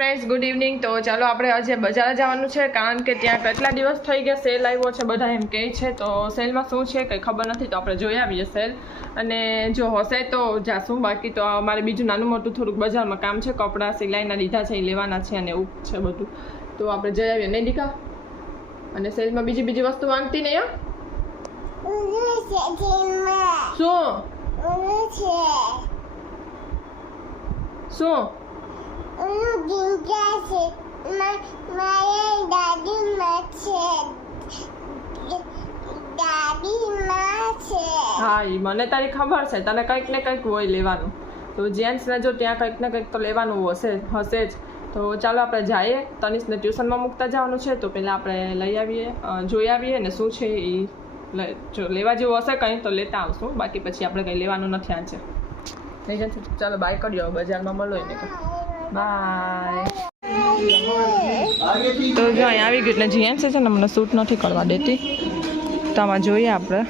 Friends good evening તો ચાલો આપણે આજે બજાર જવાનું છે કારણ કે ત્યાં કેટલા દિવસ થઈ ગયા સેલ આવ્યો છે બધા એમ કહે છે. તો સેલમાં શું છે કંઈ ખબર નથી તો આપણે જોઈ આવીએ સેલ અને જો હશે તો જાશું બાકી તો અમારે બીજું નાનું મોટું થોડુંક બજારમાં કામ છે કપડાં સિલાઈના લીધા છે એ લેવાના છે અને એવું છે બધું. તો આપણે જઈ આવીએ નહીં દીકા? અને સેલમાં બીજી બીજી વસ્તુ માંગતી નહીં શું? શું? શું હા એ મને તારી ખબર છે. તને કંઈક ને કંઈક હોય લેવાનું. તો જેન્ટ્સને જો ત્યાં કંઈક ને કંઈક તો લેવાનું હશે હશે જ. તો ચાલો આપણે જઈએ. તનિષને ટ્યુશનમાં મૂકતા જવાનું છે. તો પહેલાં આપણે લઈ આવીએ જોઈ આવીએ ને શું છે એ જો લેવા જેવું હશે કંઈ તો લેતા આવશું. બાકી પછી આપણે કંઈ લેવાનું નથી આજે. થઈ જશે. ચાલો બાય કર્યો. બજારમાં મળો એને. બાય તો જો અહીંયા આવી ગયું એટલે જેન્ટ્સ છે ને મને સૂટ નથી કરવા દેતી. તો આમાં જોઈએ આપણે.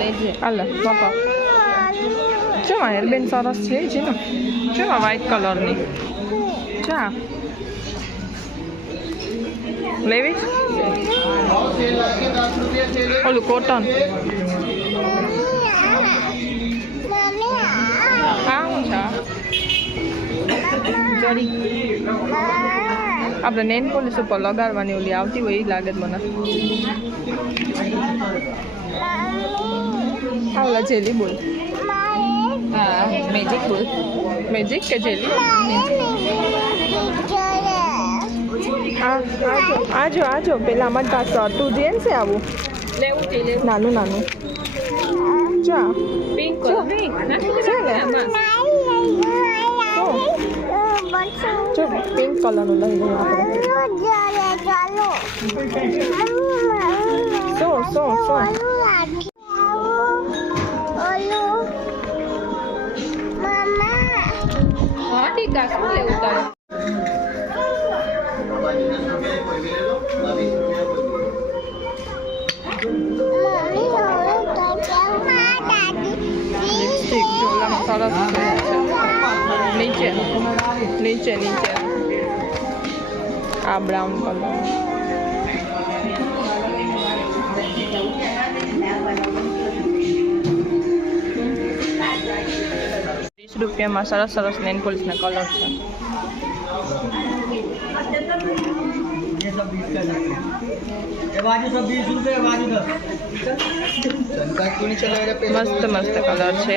લેજે. પપ્પા જો હેરબેન સરસ છે છે ને. જો વ્હાઈટ કલરની ચા લેવી? ઓલું કોટન આપણે નેન પોલીસ ઉપર લગાડવાની ઓલી આવતી હોય એ લાગે મને. આવલા જેલી બોલ. હા મેજિક બોલ. મેજિક કે જેલી? આજો આજો પેલા અમારી પાસે હતું. જેમ છે આવું. નાનું નાનું. ચા પિંક છે ને? જો પિંક કલરનું લઈ લઈએ આપણે. શું શું શું? નીચે. નીચે નીચે. આ બ્રાઉન કલર ત્રીસ રૂપિયામાં સરસ સરસ નેન પોલીસના કલર છે. મસ્ત મસ્ત કલર છે.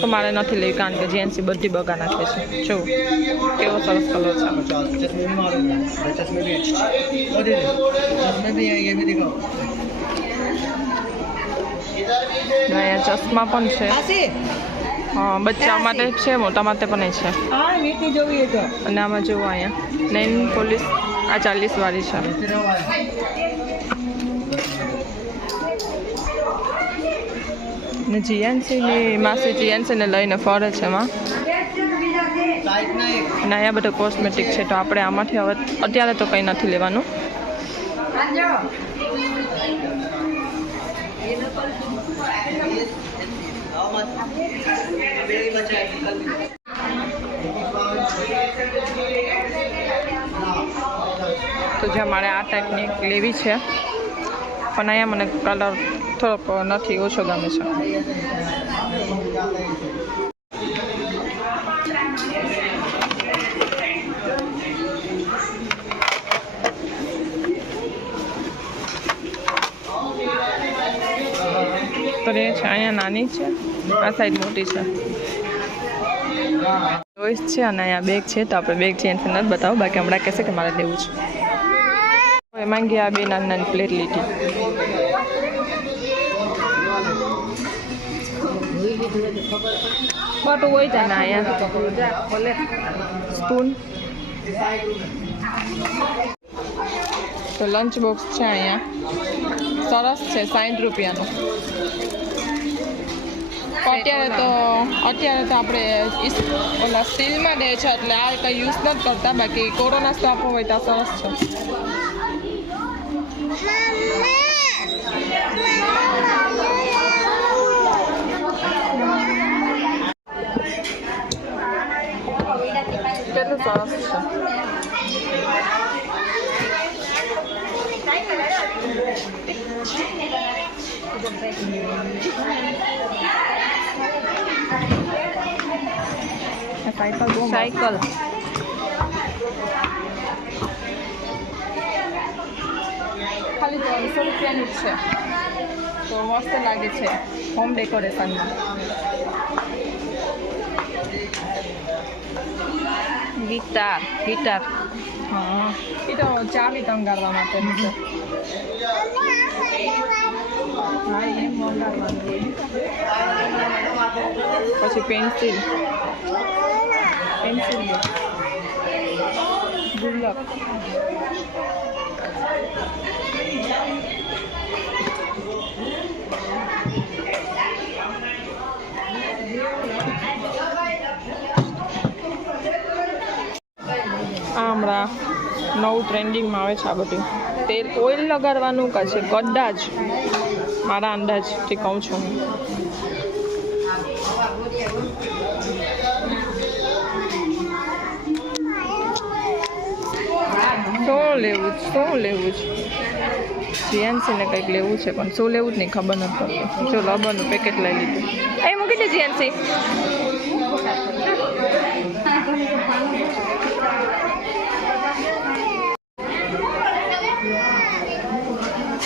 તો મારે નથી લેવી, કારણ કે જીએનસી બધી બગા નાખે છે જો, કેવો સરસ કલર છે. અહીંયા ચશ્મા પણ છે. બચ્ચા માટે છે, મોટા માટે પણ છે. અને આમાં જોવો અહીંયા નૈન પોલીસ આ ચાલીસ વાળી છે. ને જીયાનસિંહની માસી જી જીયાનસિંહને લઈને ફરે છે એમાં. અને અહીંયા બધું કોસ્મેટિક છે તો આપણે આમાંથી હવે અત્યારે તો કંઈ નથી લેવાનું. તો જ્યાં મારે આ ટાઈપની લેવી છે. પણ અહીંયા મને કલર થોડોક નથી, ઓછો ગમે છે. તો એ છે, અહીંયા નાની છે, આ સાઈડ મોટી છે. ચોઈસ છે અને અહીંયા બેગ છે, તો આપણે બેગ છે એને નથી બતાવો, બાકી હમણાં કહેશે કે મારે લેવું છે. માંગી આ બે નાની નાની પ્લેટ લીધી. બટું હોય છે ને અહીંયા. ભલે. સ્પૂન તો લંચ બોક્સ છે અહીંયા. સરસ છે સાઠ રૂપિયાનું. અત્યારે તો અત્યારે તો આપણે ઓલા સ્ટીલમાં દે છે, એટલે આ કંઈ યુઝ નથી કરતા. બાકી કોરોના સ્ટાફ હોય તો સરસ છે. સરસ છે આ સાયકલ બહુ મસ્ત સાયકલ ખાલી ત્રણસો રૂપિયાની જ છે તો મસ્ત લાગે છે હોમ ડેકોરેશનમાં ગિટાર ગિટાર હા એ તો ચાવી ટંગારવા માટેનું છે હા એમ મંગાવવાનું પછી પેન્સિલ પેન્સિલ ગુલ્લક હમણાં નવું ટ્રેન્ડિંગમાં આવે છે આ બધું. તેલ ઓઇલ લગાડવાનું કે છે? કદાચ મારા અંદાજથી કહું છું. હું શું લેવું છે? શું લેવું છે જીએનસીને કંઈક લેવું છે, પણ શું લેવું જ નહીં, ખબર નથી પડતી. જો લબરનું પેકેટ લઈ લીધું. એ મૂકી દે જીએનસી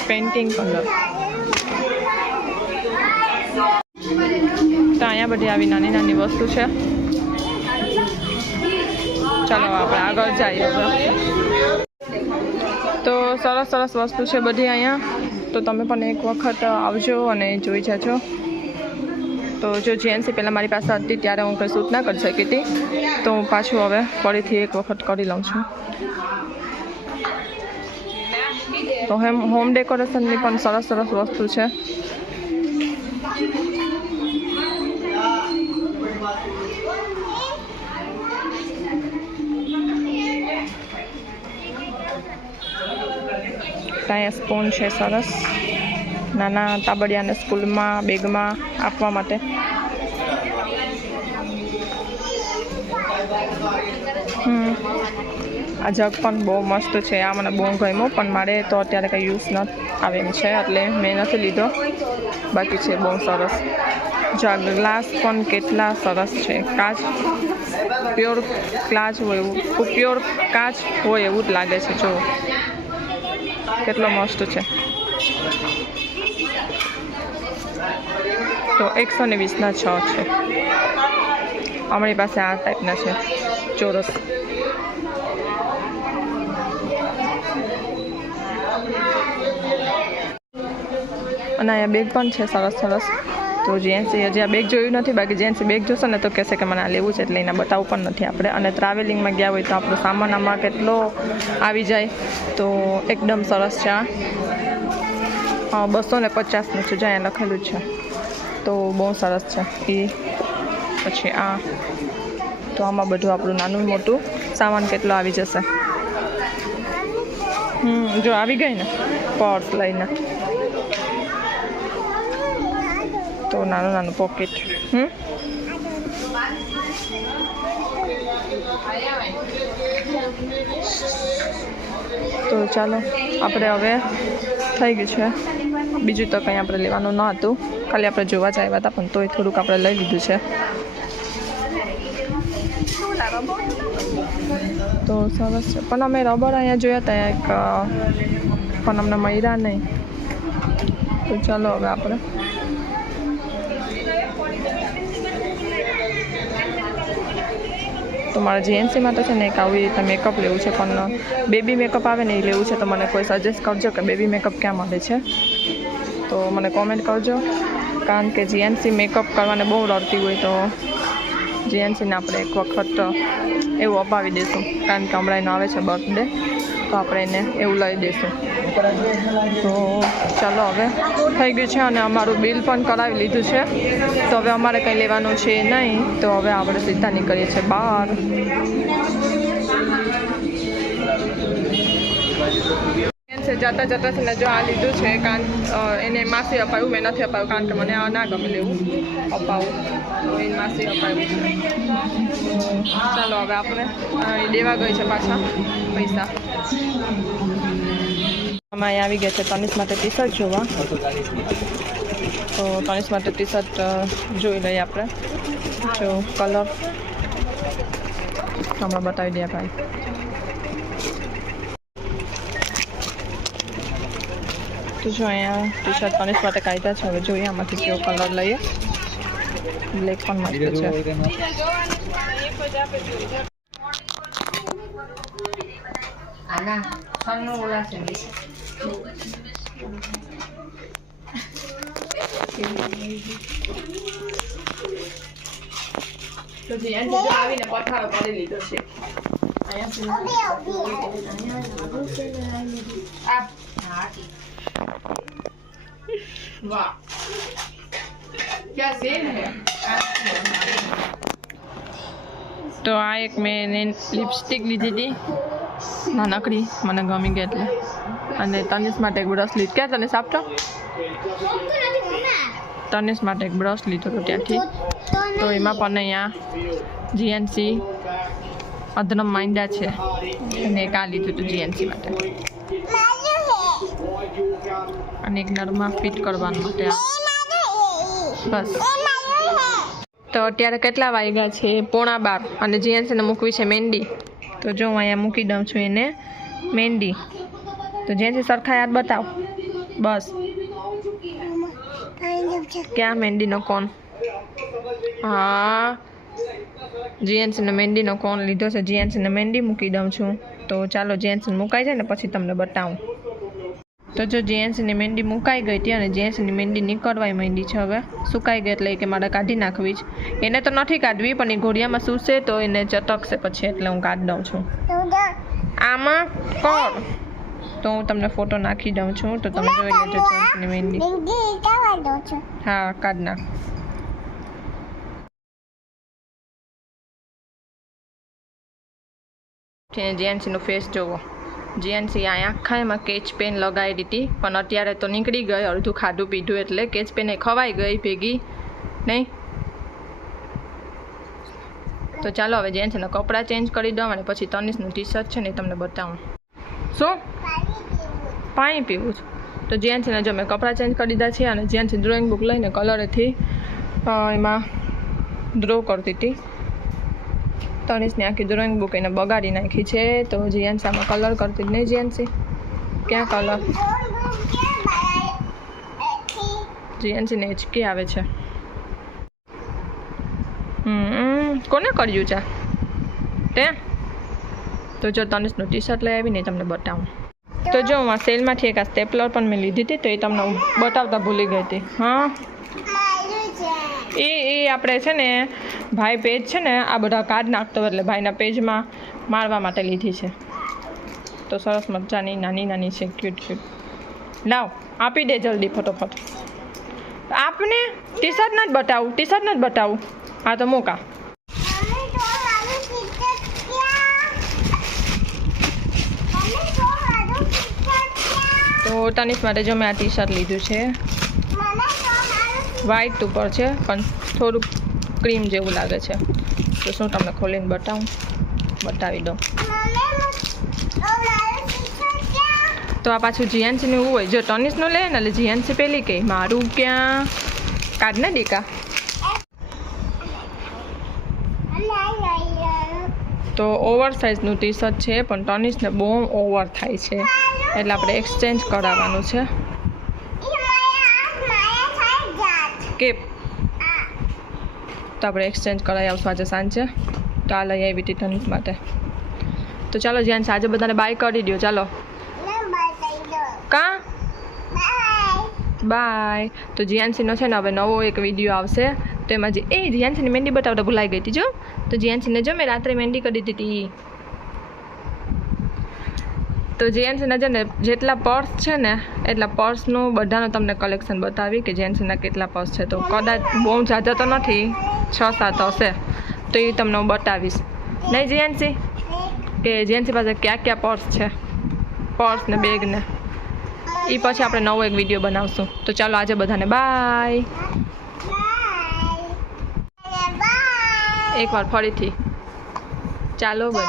પેઇન્ટિંગ કલર તો અહીંયા બધી આવી નાની નાની વસ્તુ છે. ચાલો આપણે આગળ જઈએ તો સરસ સરસ વસ્તુ છે બધી અહીંયા. તો તમે પણ એક વખત આવજો અને જોઈ જાજો. તો જો જીએનસી પહેલાં મારી પાસે હતી, ત્યારે હું કંઈ શૂટ ના કરી શકી હતી. તો હું પાછું હવે ફરીથી એક વખત કરી લઉં છું. તો હેમ હોમ ડેકોરેશનની પણ સરસ સરસ વસ્તુ છે ત્યાં સ્પૂન છે સરસ નાના તાબડિયાને સ્કૂલમાં બેગમાં આપવા માટે હમ આ જગ પણ બહુ મસ્ત છે. આ મને બહુ ગમ્યો, પણ મારે તો અત્યારે કંઈ યુઝ ન આવે એમ છે, એટલે મેં નથી લીધો. બાકી છે બહુ સરસ. જગ ગ્લાસ પણ કેટલા સરસ છે. કાચ પ્યોર કાચ હોય એવું પ્યોર કાચ હોય એવું જ લાગે છે, જો. કેટલો મસ્ત છે. તો એકસો ને વીસના છ છે. અમારી પાસે આ ટાઈપના છે. ચોરસ. અને અહીંયા બેગ પણ છે, સરસ સરસ. તો જેન્સી હજી આ બેગ જોયું નથી, બાકી જેન્ટ્સે બેગ જોશે ને તો કહેશે કે મને આ લેવું છે એટલે એને બતાવવું પણ નથી આપણે. અને ટ્રાવેલિંગમાં ગયા હોય તો આપણો સામાન આમાં કેટલો આવી જાય. તો એકદમ સરસ છે આ. બસો ને પચાસનું છે જ્યાં લખેલું છે. તો બહુ સરસ છે. એ પછી આ. તો આમાં બધું આપણું નાનું મોટું સામાન કેટલો આવી જશે. હમ, જો આવી ગઈ ને. પર્સ લઈને. તો નાનું નાનું પોકેટ હમ? તો ચાલો, આપણે હવે થઈ ગયું છે. બીજું તો કંઈ આપણે લેવાનું ન હતું. ખાલી આપણે જોવા જ આવ્યા હતા, પણ તોય થોડુંક આપણે લઈ લીધું છે. તો સરસ છે. પણ અમે રબર અહીંયા જોયા હતા, એક પણ અમને મળ્યા નહીં. તો ચાલો હવે આપણે તો મારા જીએનસી માટે છે ને એક આવી રીતે મેકઅપ લેવું છે, પણ બેબી મેકઅપ આવે ને એ લેવું છે, તો મને કોઈ સજેસ્ટ કરજો કે બેબી મેકઅપ ક્યાં મળે છે. તો મને કોમેન્ટ કરજો, કારણ કે જીએનસી મેકઅપ કરવાને બહુ રડતી હોય તો જીએનસીને આપણે એક વખત એવું અપાવી દઈશું. કારણ કે હમણાં એનો આવે છે બર્થડે તો આપણે એને એવું લઈ દઈશું. તો ચાલો હવે થઈ ગયું છે અને અમારું બિલ પણ કરાવી લીધું છે. તો હવે અમારે કંઈ લેવાનું છે નહીં. તો હવે આપણે સીધા નીકળીએ છીએ બહાર. જતા જતા છે ને જો આ લીધું છે કારણ એને માસી અપાયું, મેં નથી અપાયું, કારણ કે મને આ ના ગમે લેવું અપાવું. તો એને માસી અપાયું ચાલો હવે આપણે દેવા ગઈ છે પાછા પૈસા. અમે અહીં આવી ગયા છે તનિષ માટે ટી શર્ટ જોવા. તો તનિષ માટે ટી શર્ટ જોઈ લઈએ આપણે. જો, કલર. હમણાં બતાવી દઈએ ભાઈ. તો જો અહીંયા ટી શર્ટ તનિષ માટે કાઢ્યા છે. હવે જોઈએ આમાંથી કયો કલર લઈએ. બ્લેક પણ મસ્ત છે. આવીને પઠારો કરી લીધો છે. તો આ એક મેં એને લિપસ્ટિક લીધી હતી. નાનકડી મને ગમી ગઈ એટલે. અને તનિષ માટે એક બ્રશ લીધ. ક્યાં તનિષ આપતો? તનિષ માટે એક બ્રશ લીધો હતો ત્યાંથી. તો એમાં પણ અહીંયા જીએનસી અધનમ માંડ્યા છે. અને એક આ લીધું હતું જીએનસી માટે. અને એક નરમાં ફિટ કરવાનું માટે બસ. તો અત્યારે કેટલા વાગ્યા છે? પોણા બાર. અને જીએનસીને મૂકવી છે મહેંદી. તો જો હું અહીંયા મૂકી દઉં છું એને મહેંદી. તો જેનસી સરખા યાદ બતાવ. બસ. ક્યાં મહેંદીનો કોણ હા. જીએનસીને મહેંદીનો કોણ લીધો છે. જીએનસીને મહેંદી મૂકી દઉં છું. તો ચાલો જીએનસીને મુકાઈ જાય ને પછી તમને બતાવું. તો જો જેન્ટ્સની મહેંદી મુકાઈ ગઈ હતી અને જેન્ટ્સની મહેંદી નીકળવાય મહેંદી છે હવે. સુકાઈ ગઈ એટલે કે મારે કાઢી નાખવી જ એને તો નથી કાઢવી પણ એ ઘોડિયામાં સૂશે તો એને ચટકશે પછી એટલે હું કાઢી દઉં છું. આમાં કોણ? તો હું તમને ફોટો નાખી દઉં છું. તો તમે જોઈ લેજો જેન્ટ્સની મહેંદી હા કાઢ નાખ. જીએનસીનો ફેસ જોવો. જીએનસી આ આખા એમાં કેચ પેન લગાવી દીધી. પણ અત્યારે તો નીકળી ગઈ, અડધું ખાધું પીધું એટલે કેચ પેન એ ખવાઈ ગઈ ભેગી, નહીં? તો ચાલો હવે જેન્ટ્સના કપડાં ચેન્જ કરી દઉં અને પછી તનિષનું ટી શર્ટ છે ને તમને બતાવું. શું? પાણી પીવું છું. તો જેન્ટ્સને જો મેં કપડાં ચેન્જ કરી દીધા છે અને જેન્ટ્સ ડ્રોઈંગ બુક લઈને કલરથી એમાં ડ્રો કરતી હતી. તનિષની આખી ડ્રોઈંગ બુક એને બગાડી નાખી છે. તો જીએનસી આમાં કલર કરતી જ નહીં જીએનસી ક્યાં કલર જીએનસીને હિચકી આવે છે. હમ કોને કર્યું છે તે? તો જો તનિષનું ટી શર્ટ લઈ આવીને તમને બતાવું. તો જો હું સેલમાંથી એક આ સ્ટેપલર પણ મેં લીધી હતી તો એ તમને બતાવતા ભૂલી ગઈ હતી. હા? એ એ આપણે છે ને ભાઈ પેજ છે ને આ બધા કાર્ડ નાખતો એટલે ભાઈના પેજમાં મારવા માટે લીધી છે. તો સરસ મજાની નાની નાની છે ક્યુટ ક્યુટ લાવ આપી દે જલ્દી ફટોફટ. આપને ટી શર્ટ જ બતાવું ટી શર્ટ જ બતાવું. હા તો મોકા. તો તનિષ માટે જો મેં આ ટી શર્ટ લીધું છે. વ્હાઈટ ઉપર છે પણ થોડુંક ક્રીમ જેવું લાગે છે. તો શું તમને ખોલીને બતાવું? બતાવી દઉં તો આ પાછું જીએનસીનું એવું હોય. જો ટોનિસનું લે ને એટલે જીએનસી પેલી કહી મારું ક્યાં? કાઢ ને દીકા તો ઓવર સાઇઝનું ટી શર્ટ છે પણ ટોનિસને બહુ ઓવર થાય છે. એટલે આપણે એક્સચેન્જ કરાવવાનું છે. કે આપણે એક્સચેન્જ કરાવી આવશું આજે સાંજે. તો આ લઈ આવી હતી ટનિસ માટે. તો ચાલો જ્યાં આજે બધાને બાય કરી દો ચાલો. કા? બાય તો જીએનસીનો છે ને, હવે નવો એક વીડિયો આવશે. તો એમાં જે એ જીએનસીની મહેંદી બતાવતા ભૂલાઈ ગઈ હતી, જો. તો જીએનસીને જો મેં રાત્રે મહેંદી કરી દીધી હતી તો જીએનસીના છે ને જેટલા પર્સ છે ને એટલા પર્સનું બધાનું તમને કલેક્શન બતાવી કે જીએનસીના કેટલા પર્સ છે. તો કદાચ બહુ ઝાઝા તો નથી છ સાત હશે તો એ તમને હું બતાવીશ. નહીં જીએનસી કે જીએનસી પાસે ક્યાં ક્યાં પર્સ છે? પર્સ ને બેગ ને. એ પછી આપણે નવો એક વીડિયો બનાવશું. તો ચાલો આજે બધાને બાય. એકવાર ફરીથી. ચાલો બન